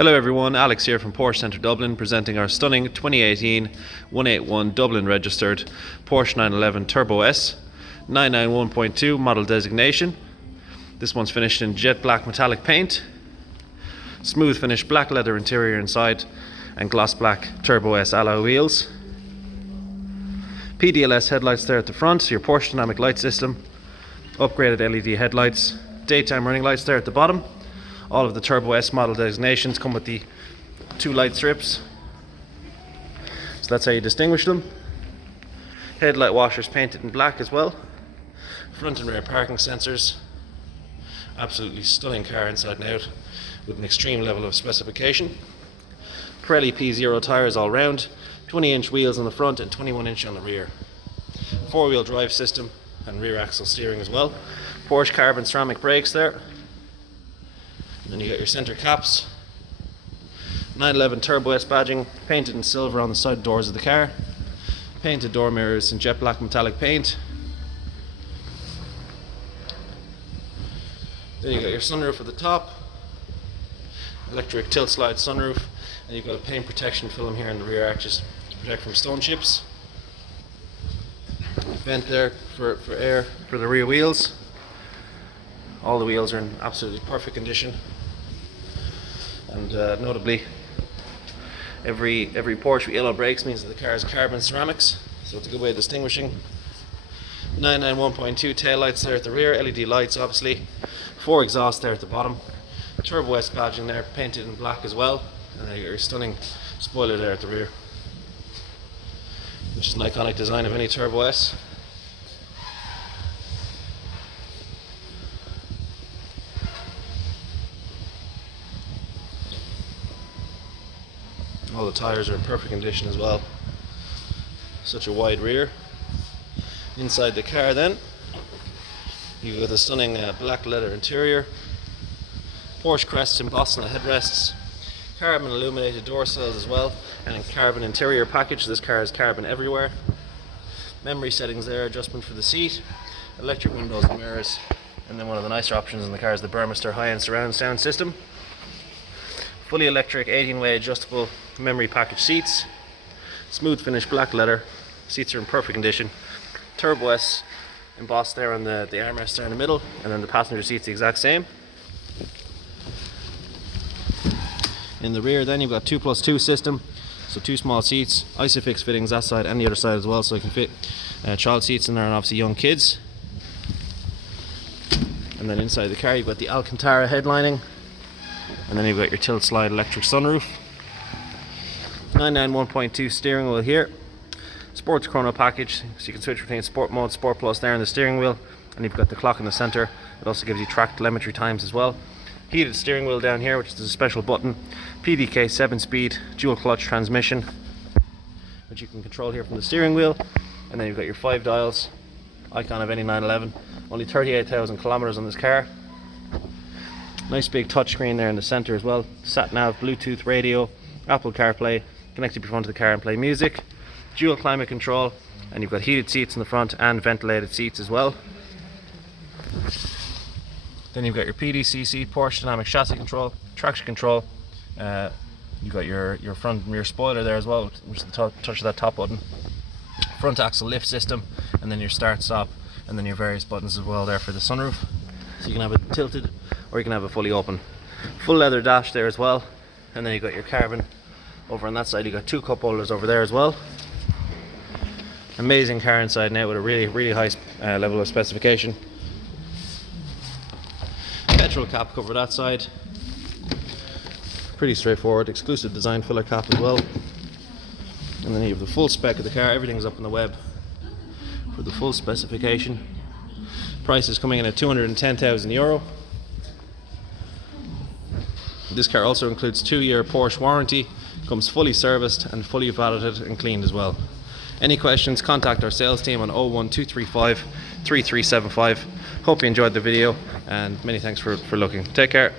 Hello everyone, Alex here from Porsche Centre Dublin, presenting our stunning 2018 181 Dublin registered Porsche 911 Turbo S 991.2 model designation. This one's finished in jet black metallic paint, smooth finish black leather interior inside, and gloss black Turbo S alloy wheels. PDLS headlights there at the front, your Porsche dynamic light system, upgraded LED headlights, daytime running lights there at the bottom. All of the Turbo S model designations come with the two light strips, so that's how you distinguish them. Headlight washers painted in black as well. Front and rear parking sensors. Absolutely stunning car inside and out with an extreme level of specification. Pirelli P0 tyres all round, 20-inch wheels on the front and 21-inch on the rear. Four-wheel drive system and rear axle steering as well. Porsche carbon ceramic brakes there. Then you got your center caps, 911 Turbo S badging, painted in silver on the side doors of the car, painted door mirrors in jet black metallic paint. Then you got your sunroof at the top, electric tilt slide sunroof, and you've got a paint protection film here in the rear arches to protect from stone chips. Vent there for air for the rear wheels. All the wheels are in absolutely perfect condition. And notably, every Porsche with yellow brakes means that the car is carbon ceramics, so it's a good way of distinguishing. 991.2 tail lights there at the rear, LED lights obviously, 4 exhausts there at the bottom, Turbo S badging there painted in black as well, and then your stunning spoiler there at the rear, which is an iconic design of any Turbo S. All the tyres are in perfect condition as well. Such a wide rear. Inside the car then, you've got a stunning black leather interior, Porsche crests embossed on the headrests, carbon illuminated door sills as well, and a carbon interior package. This car has carbon everywhere. Memory settings there, adjustment for the seat, electric windows and mirrors, and then one of the nicer options in the car is the Burmester high-end surround sound system. Fully electric 18-way adjustable memory package seats, smooth finish black leather, seats are in perfect condition. Turbo S embossed there on the armrest there in the middle, and then the passenger seat's the exact same. In the rear then you've got 2+2 system, so 2 small seats, Isofix fittings that side and the other side as well, so you can fit child seats in there and obviously young kids. And then inside the car you've got the Alcantara headlining, and then you've got your tilt slide electric sunroof. 991.2 steering wheel here. Sports chrono package, so you can switch between sport mode, sport plus there in the steering wheel, and you've got the clock in the center. It also gives you track telemetry times as well. Heated steering wheel down here, which is a special button. PDK 7-speed dual clutch transmission, which you can control here from the steering wheel. And then you've got your 5 dials, icon of any 911. Only 38,000 kilometers on this car. Nice big touchscreen there in the center as well. Sat nav, Bluetooth radio, Apple CarPlay, connect to your phone to the car and play music. Dual climate control, and you've got heated seats in the front and ventilated seats as well. Then you've got your PDCC, Porsche dynamic chassis control, traction control. You've got your front and rear spoiler there as well, which is the touch of that top button. Front axle lift system, and then your start stop, and then your various buttons as well there for the sunroof. So you can have it tilted or you can have it fully open. Full leather dash there as well, and then you've got your carbon over on that side. You've got 2 cup holders over there as well. Amazing car inside now with a really high level of specification. Petrol cap cover that side. Pretty straightforward. Exclusive design filler cap as well. And then you have the full spec of the car. Everything's up on the web for the full specification. Price is coming in at €210,000. This car also includes 2-year Porsche warranty, comes fully serviced and fully validated and cleaned as well. Any questions, contact our sales team on 01235 3375. Hope you enjoyed the video, and many thanks for looking. Take care.